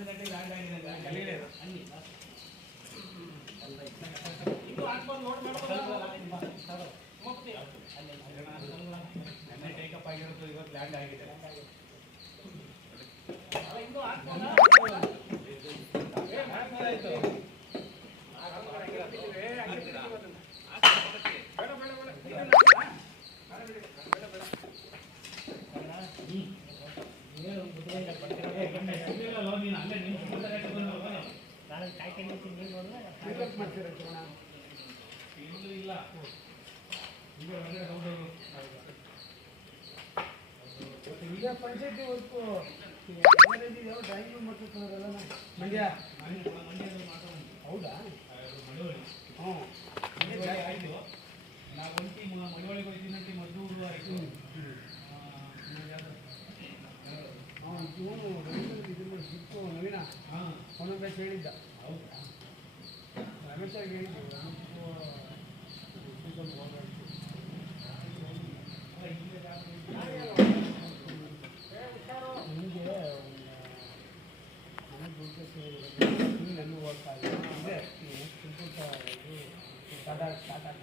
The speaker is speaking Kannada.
ಗಂಟೆಗೆ ಲ್ಯಾಂಡ್ ಆಗಿದೆ ಅಲ್ಲಿ ಇದು ಹಾಕ್ಕೊಂಡು ನೋಡ್ ನೆನ್ನೆ ಟೇಕಪ್ ಆಗಿರೋದು ಇವತ್ತು ಲ್ಯಾಂಡ್ ಆಗಿದೆ ಇದು ಹಾಕ್ಕೊಂಡು ಆಯ್ತು ಇಲ್ಲ ಈಗ ಪಂಚಾಯತಿ ವರ್ಕು ಡ್ರಾಯಿಂಗ್ ಮಾಡ್ತಿರ್ತಾರಲ್ಲ ಮಂಡ್ಯ ಹೌದಾ ಹ್ಞೂ ಆಯಿತು ನಾವು ಒಂದು ಟೀಮ್ ಮಳವಳ್ಳಿಗೆ ಹೋಗ್ತೀನಿ ಟೀಮ್ ಮದ್ದೂರು ಆಯಿತು ಇವನು ಇದನ್ನು ಸಿಕ್ಕು ನವೀನ ಒಂದೊಂದು ಹೇಳಿದ್ದ ಹೌದಾ ರಮೇಶ್ ಆಗಿ ಹೇಳಿದ್ದು ನಿಮಗೆ ಮನೆ ದುಡ್ಡು ಎಲ್ಲೂ ಓದ್ತಾ ಇದೆ ಟಾಟಾ